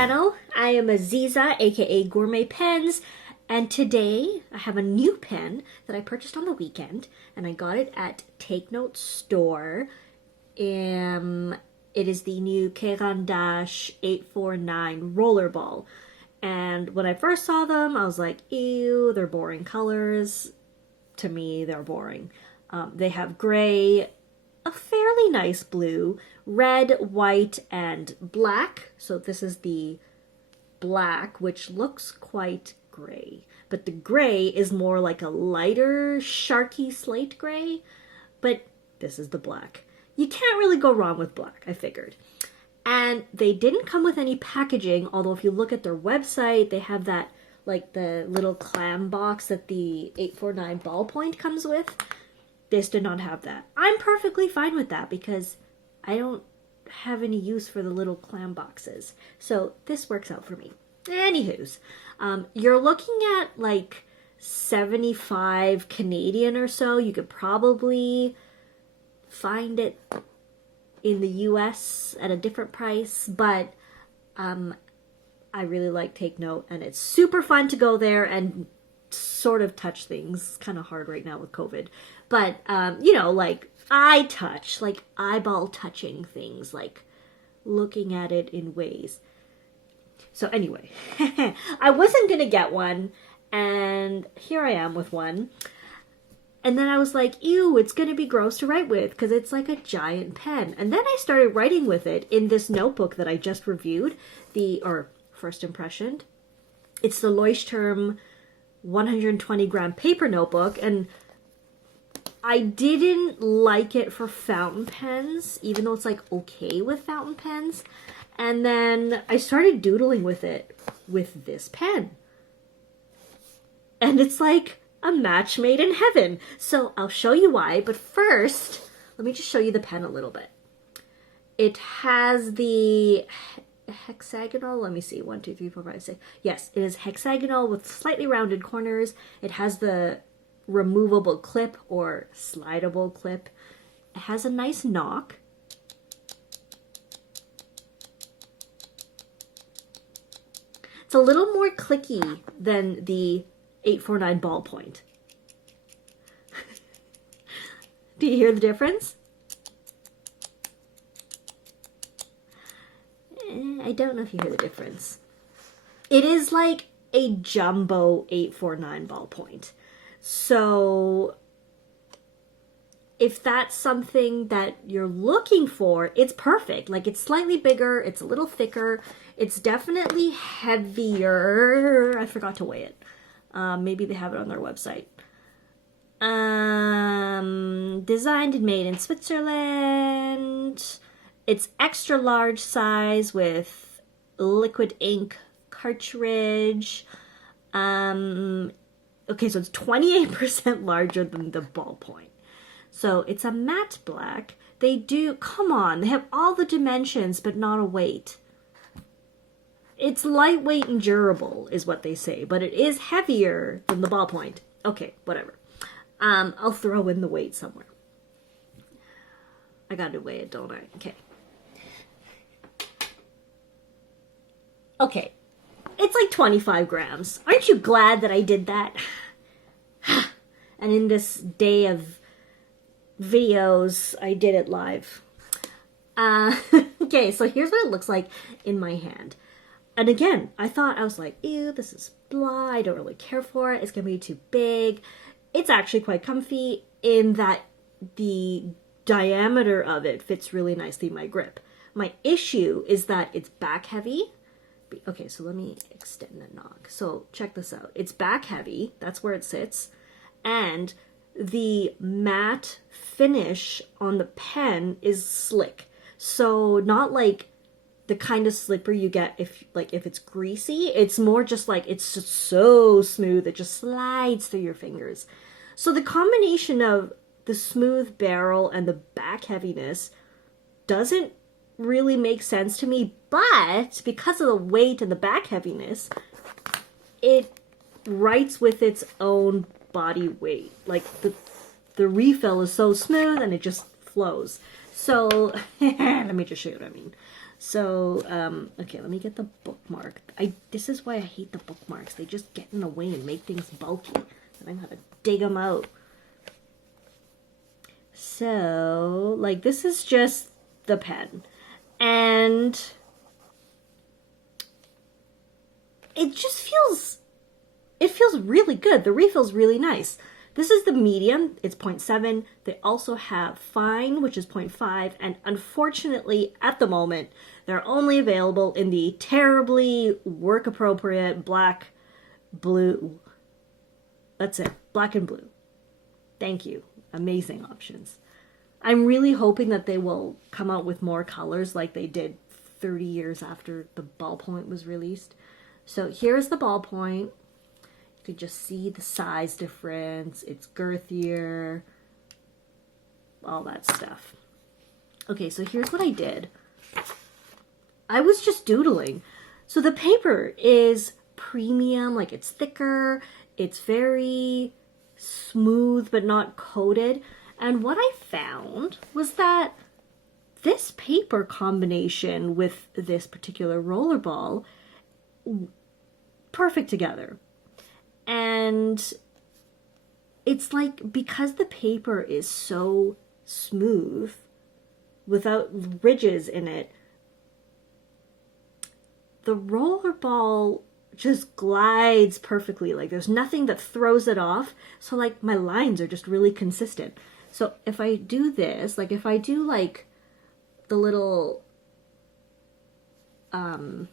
channel. I am Aziza, aka Gourmet Pens, and today I have a new pen that I purchased on the weekend, and I got it at Take Note store. It is the new Caran 849 Rollerball, and when I first saw them, I was like, ew, they're boring colors. To me, they're boring. They have gray, a fairly nice blue, red, white, and black. So this is the black, which looks quite gray. But the gray is more like a lighter, sharky slate gray. But this is the black. You can't really go wrong with black, I figured. And they didn't come with any packaging, although if you look at their website, they have that, like the little clam box that the 849 ballpoint comes with. This did not have that. I'm perfectly fine with that because I don't have any use for the little clam boxes. So this works out for me. Anywho's, you're looking at like 75 Canadian or so. You could probably find it in the US at a different price, but I really like Take Note, and it's super fun to go there and sort of touch things. It's kind of hard right now with COVID, but you know, like eye touch, like eyeball touching things, like looking at it in ways. So anyway, I wasn't gonna get one, and here I am with one. And then I was like, ew, it's gonna be gross to write with because it's like a giant pen. And then I started writing with it in this notebook that I just reviewed, first impression. It's the Leuchtturm 120 gram paper notebook, and I didn't like it for fountain pens, even though it's like okay with fountain pens. And then I started doodling with it with this pen. And it's like a match made in heaven. So I'll show you why, but first, let me just show you the pen a little bit. It has the hexagonal, let me see, 1, 2, 3, 4, 5, 6. Yes, it is hexagonal with slightly rounded corners. It has the removable clip or slidable clip. It has a nice knock. It's a little more clicky than the 849 ballpoint. Do you hear the difference? I don't know if you hear the difference. It is like a jumbo 849 ballpoint. So if that's something that you're looking for, it's perfect. Like, it's slightly bigger, it's a little thicker, it's definitely heavier. I forgot to weigh it. Maybe they have it on their website. Designed and made in Switzerland. It's extra large size with liquid ink cartridge. Okay, so it's 28% larger than the ballpoint. So it's a matte black. They have all the dimensions, but not a weight. It's lightweight and durable, is what they say, but it is heavier than the ballpoint. Okay, whatever. I'll throw in the weight somewhere. I gotta weigh it, don't I? Okay. Okay, it's like 25 grams. Aren't you glad that I did that? And in this day of videos, I did it live. Okay, so here's what it looks like in my hand. And again, I was like, ew, this is blah, I don't really care for it. It's gonna be too big. It's actually quite comfy in that the diameter of it fits really nicely in my grip. My issue is that it's back heavy. Okay, so let me extend the knock. So check this out. It's back heavy, that's where it sits, and the matte finish on the pen is slick. So not like the kind of slipper you get if it's greasy. It's more just like, it's just so smooth, it just slides through your fingers. So the combination of the smooth barrel and the back heaviness doesn't really make sense to me, but because of the weight and the back heaviness, it writes with its own body weight. Like the refill is so smooth and it just flows. So let me just show you what I mean. So, okay, let me get the bookmark. This is why I hate the bookmarks. They just get in the way and make things bulky. And I gotta dig them out. So, like, this is just the pen. And it just feels really good. The refill's really nice. This is the medium, it's 0.7. They also have fine, which is 0.5, and unfortunately, at the moment, they're only available in the terribly work-appropriate black, blue. That's it, black and blue. Thank you. Amazing options. I'm really hoping that they will come out with more colors like they did 30 years after the ballpoint was released. So here's the ballpoint. You could just see the size difference. It's girthier. All that stuff. Okay, so here's what I did. I was just doodling. So the paper is premium, like it's thicker. It's very smooth but not coated. And what I found was that this paper combination with this particular rollerball, perfect together. And it's like, because the paper is so smooth without ridges in it, the rollerball just glides perfectly. Like, there's nothing that throws it off. So like my lines are just really consistent. So if I do this, like if I do like the little I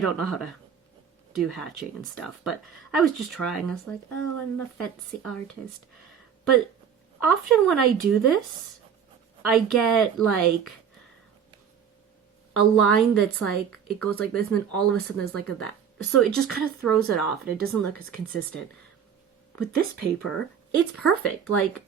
don't know how to do hatching and stuff, but I was just trying. I was like, oh, I'm a fancy artist. But often when I do this, I get like a line that's like, it goes like this, and then all of a sudden there's like a that. So it just kind of throws it off, and it doesn't look as consistent. With this paper, it's perfect. Like,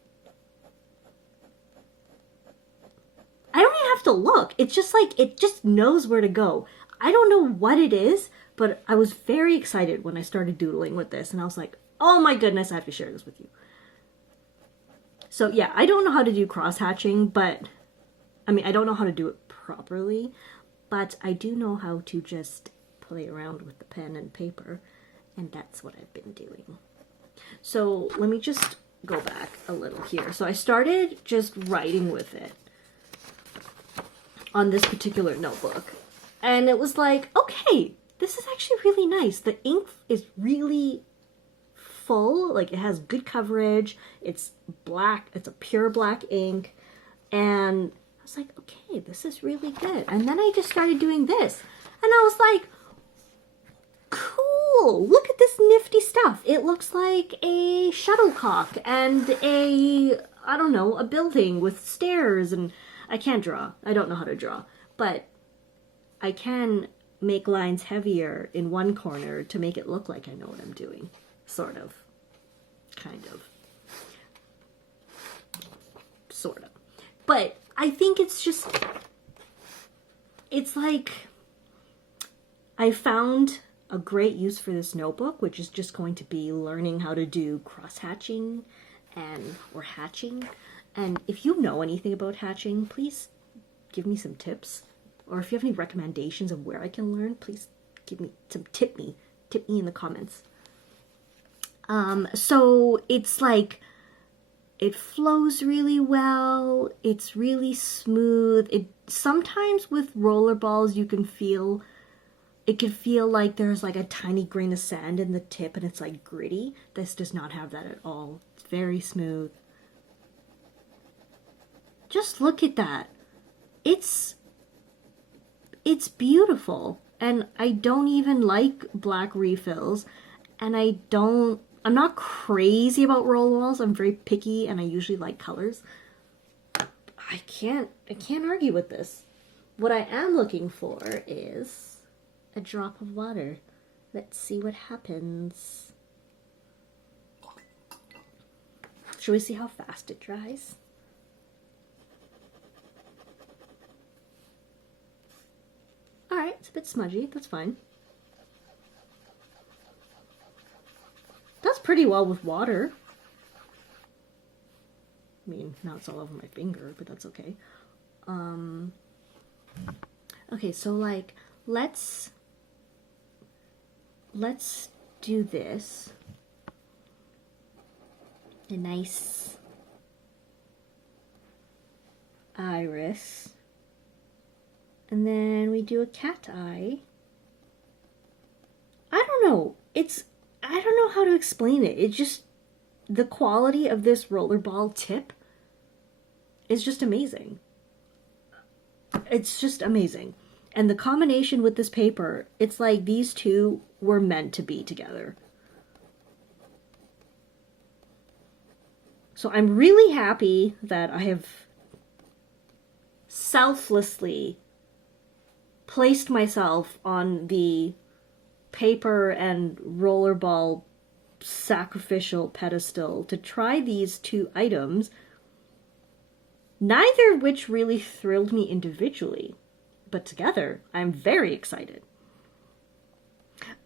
I don't even have to look. It's just like, it just knows where to go. I don't know what it is, but I was very excited when I started doodling with this, and I was like, oh my goodness, I have to share this with you. So yeah, I don't know how to do cross-hatching, but, I mean, I don't know how to do it properly, but I do know how to just play around with the pen and paper, and that's what I've been doing. So let me just go back a little here. So I started just writing with it on this particular notebook, and it was like, okay, this is actually really nice. The ink is really full, like it has good coverage. It's black, it's a pure black ink, and I was like, okay, this is really good. And then I just started doing this, and I was like, cool, look at this nifty stuff. It looks like a shuttlecock and a, I don't know, a building with stairs, and I can't draw. I don't know how to draw, but I can make lines heavier in one corner to make it look like I know what I'm doing. Sort of. Kind of. Sort of. But I think it's just, it's like, I found a great use for this notebook, which is just going to be learning how to do cross-hatching or hatching. And if you know anything about hatching, please give me some tips. Or if you have any recommendations of where I can learn, please give me some tip me in the comments. So it's like, it flows really well. It's really smooth. Sometimes with rollerballs, you can feel, it can feel like there's like a tiny grain of sand in the tip and it's like gritty. This does not have that at all. It's very smooth. Just look at that. It's beautiful. And I don't even like black refills. And I'm not crazy about rollerballs. I'm very picky and I usually like colors. I can't argue with this. What I am looking for is a drop of water. Let's see what happens. Should we see how fast it dries? Alright, it's a bit smudgy, that's fine. Does pretty well with water. I mean, now it's all over my finger, but that's okay. Okay, so like, let's do this. A nice iris. And then we do a cat eye. I don't know. I don't know how to explain it. It just, the quality of this rollerball tip is just amazing. It's just amazing. And the combination with this paper, it's like these two were meant to be together. So I'm really happy that I have selflessly placed myself on the paper and rollerball sacrificial pedestal to try these two items, neither of which really thrilled me individually, but together I'm very excited.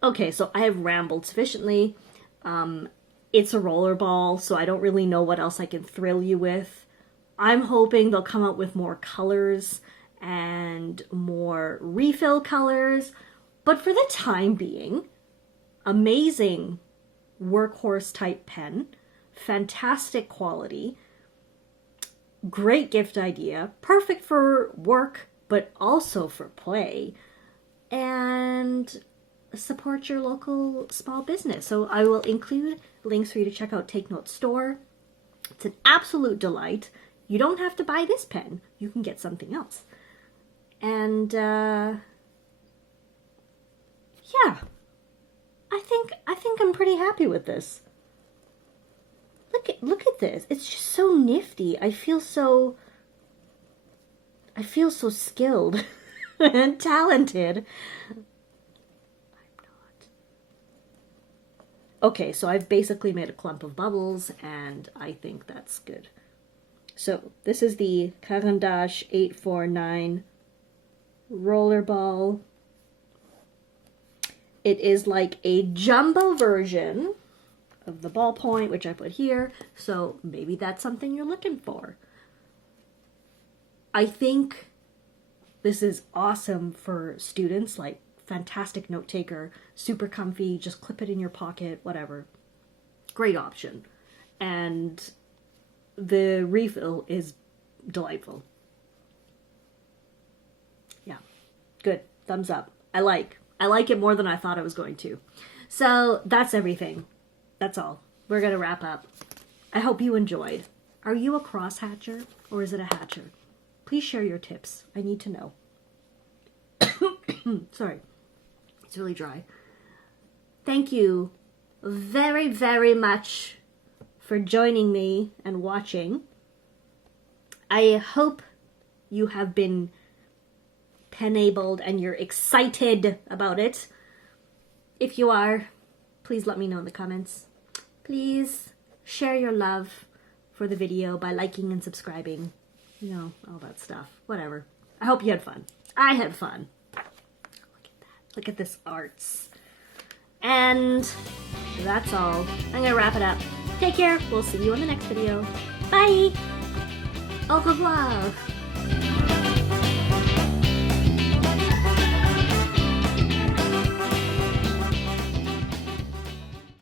Okay, so I have rambled sufficiently. It's a rollerball, so I don't really know what else I can thrill you with. I'm hoping they'll come out with more colors and more refill colors, but for the time being, amazing workhorse type pen, fantastic quality, great gift idea, perfect for work, but also for play, and support your local small business. So I will include links for you to check out Take Note Store. It's an absolute delight. You don't have to buy this pen. You can get something else. And yeah, I think I'm pretty happy with this. Look at this. It's just so nifty. I feel so skilled and talented. Okay, so I've basically made a clump of bubbles, and I think that's good. So this is the Caran 849 rollerball. It is like a jumbo version of the ballpoint, which I put here, so maybe that's something you're looking for. I think this is awesome for students, like fantastic note taker, super comfy, just clip it in your pocket, whatever. Great option. And the refill is delightful. Yeah, good. Thumbs up. I like it more than I thought I was going to. So that's everything. That's all. We're going to wrap up. I hope you enjoyed. Are you a crosshatcher or is it a hatcher? Please share your tips. I need to know. Sorry. It's really dry. Thank you very, very much for joining me and watching. I hope you have been pen-abled and you're excited about it. If you are, please let me know in the comments. Please share your love for the video by liking and subscribing. You know, all that stuff. Whatever. I hope you had fun. I had fun. Look at that. Look at this arts. And that's all. I'm gonna wrap it up. Take care. We'll see you in the next video. Bye. Au revoir.